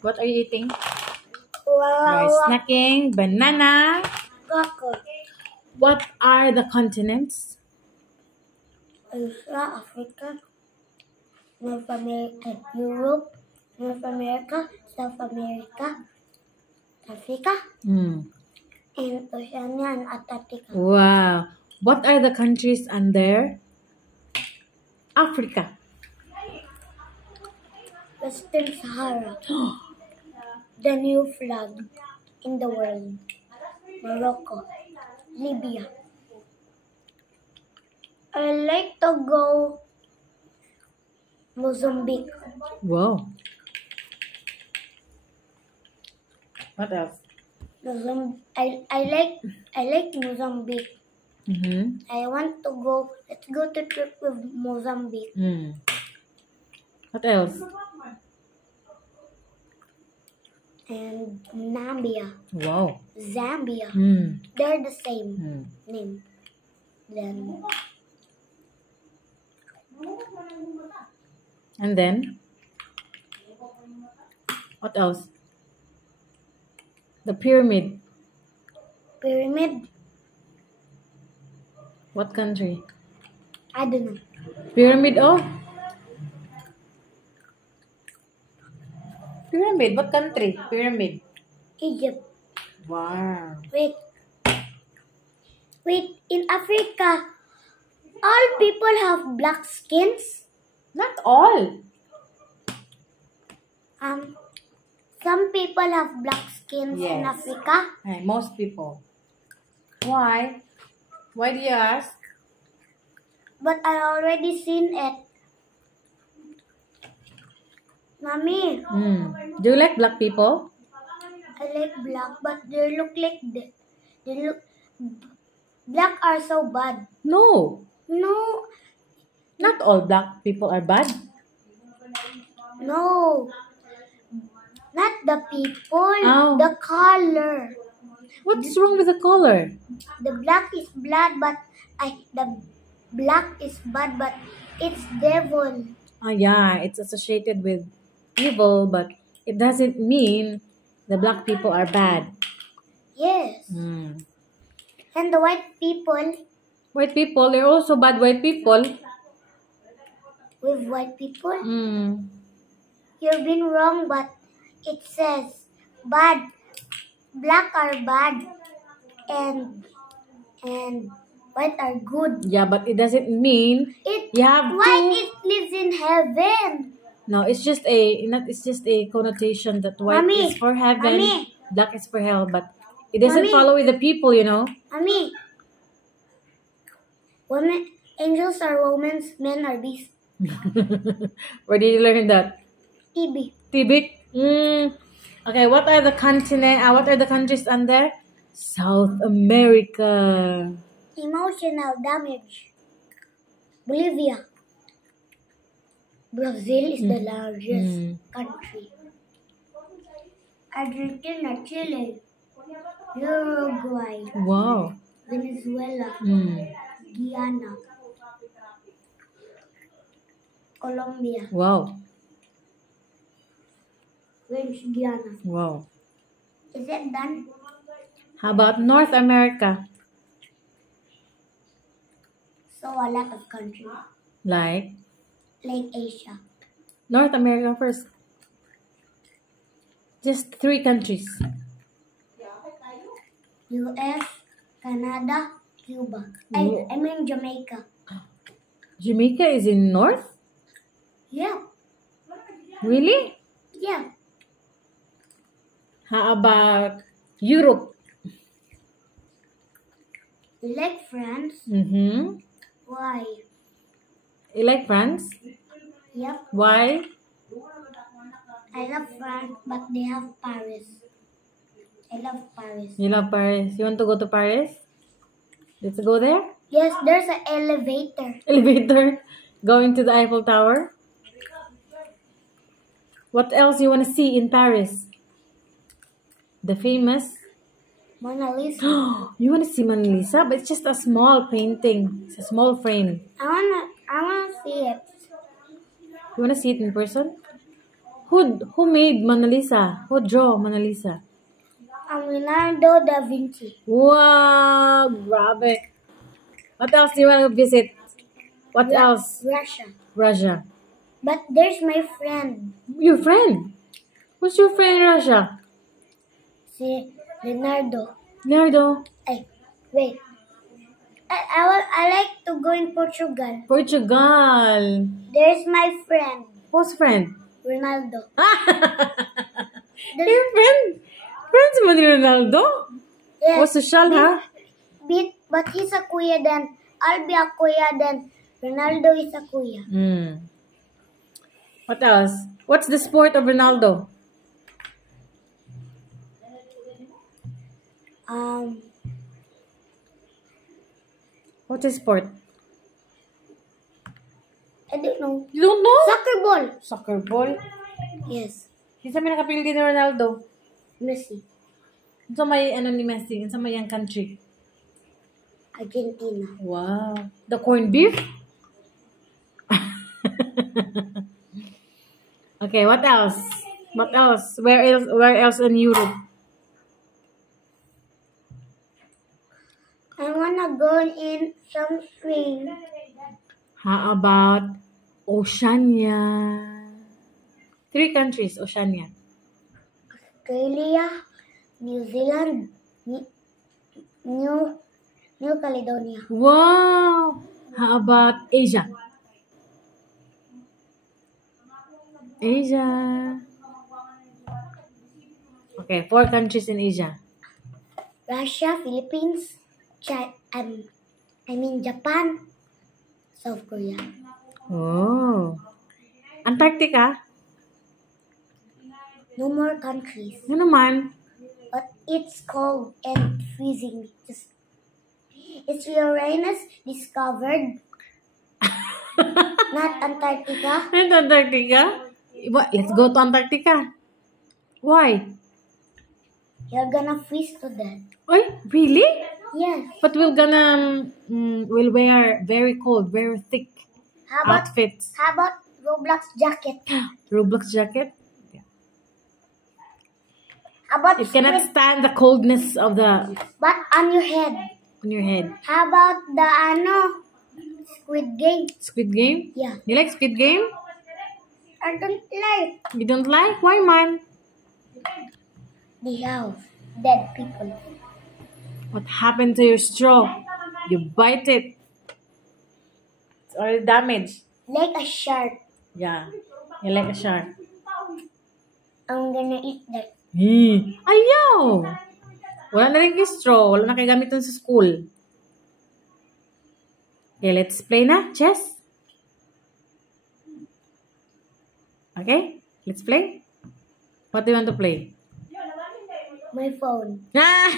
What are you eating? Wow. You're snacking banana. Coco. What are the continents? Asia, Africa, North America, Europe, North America, South America, Africa, Hmm. and Oceania and Antarctica. Wow. What are the countries under Africa? Western Sahara, the new flag in the world. Morocco, Libya. I like to go Mozambique. Wow. What else? I like Mozambique. Mm-hmm. I want to go. Let's go to trip with Mozambique. What else? And Namibia, Wow. Zambia. Mm. They're the same name. Then And then? What else? The pyramid. pyramid. What country? I don't know. Pyramid, oh. Pyramid, what country? Pyramid. Egypt. Wow. Wait. In Africa, all people have black skins. Not all. Some people have black skins in Yes. Africa. Hey, most people. Why? Why do you ask? But I already seen it. Mommy, Do you like black people? I like black, but they look like black are so bad. No. No, Not all black people are bad. no, not the people. Oh. The color. What's wrong with the color? The black is bad, but the black is bad, but it's devil. Yeah, it's associated with evil, but it doesn't mean the black people are bad. Yes. And the white people. White people, they're also bad white people. With white people, You've been wrong, but it says bad. Black are bad, and white are good. Yeah, but it doesn't mean you have white to. it lives in heaven. No, it's just a connotation that white Mommy, is for heaven, Mommy. black is for hell, but it doesn't Mommy. follow with the people, you know. Mommy, angels are women, men are beasts. Where did you learn that? TB. Tibik. Okay, what are the countries under? South America. Emotional damage. Bolivia. Brazil is the largest country. Argentina, Chile, Uruguay, Wow. Venezuela, Guyana, Colombia. Wow. Where's Guyana? Wow. Is it done? How about North America? So a lot of countries. Like Asia. North America first. Just 3 countries. US, Canada, Cuba. I mean Jamaica. Jamaica is in North? Yeah. Really? Yeah. How about Europe? You like France? Why? You like France? Yep. Why? I love France, but they have Paris. I love Paris. You love Paris. You want to go to Paris? Let's go there. Yes, there's an elevator. Elevator. Going to the Eiffel Tower. What else you want to see in Paris? The famous Mona Lisa. You want to see Mona Lisa? But it's just a small painting. It's a small frame. I wanna see it. You want to see it in person? Who made Mona Lisa? Who draw Mona Lisa? Leonardo da Vinci. Wow, grabe. What else do you want to visit? What else? Russia. Russia. But there's my friend. Your friend? Who's your friend in Russia? Si Leonardo. Leonardo. Ay, wait. I like to go in Portugal. Portugal. There's my friend. Who's friend? Ronaldo. Your friend? Friends mo ni Ronaldo? Yes. Oh, social, ha? But he's a kuya then. I'll be a kuya then. Ronaldo is a kuya. What else? What's the sport of Ronaldo? What's his sport? I don't know. You don't know? Soccer ball. Soccer ball? Yes. Kinsa may nakapildi ni Ronaldo? Messi. Sa may ano ni Messi? Sa may ang country? Argentina. Wow. The corned beef? Okay, what else? What else? Where else in Europe? I wanna go in something. How about Oceania? 3 countries, Oceania. Australia, New Zealand, New Caledonia. Wow! How about Asia? Asia. Okay, 4 countries in Asia. Russia, Philippines, Japan, South Korea. Oh. Antarctica? No more countries. Ano naman? But it's cold and freezing. It's Uranus discovered. Not Antarctica. Ano Antarctica? Let's go to Antarctica. Why? You're gonna freeze to death. Oy, really? Yes. But we'll wear very cold, very thick outfits. How about Roblox jacket? Roblox jacket? Yeah. How about You cannot stand the coldness of the but on your head? on your head. How about the Squid Game? Squid Game? Yeah. You like Squid Game? I don't like. You don't like? Why, man? They have dead people. What happened to your straw? You bite it. It's already damaged. Like a shark. Yeah. You like a shark. I'm gonna eat that. Ayaw! Wala na rin yung straw. Wala na kayo gamitin sa school. Okay, let's play na. Chess. Okay? Let's play. What do you want to play? My phone. Ah!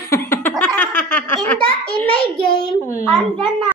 In my game, I'm gonna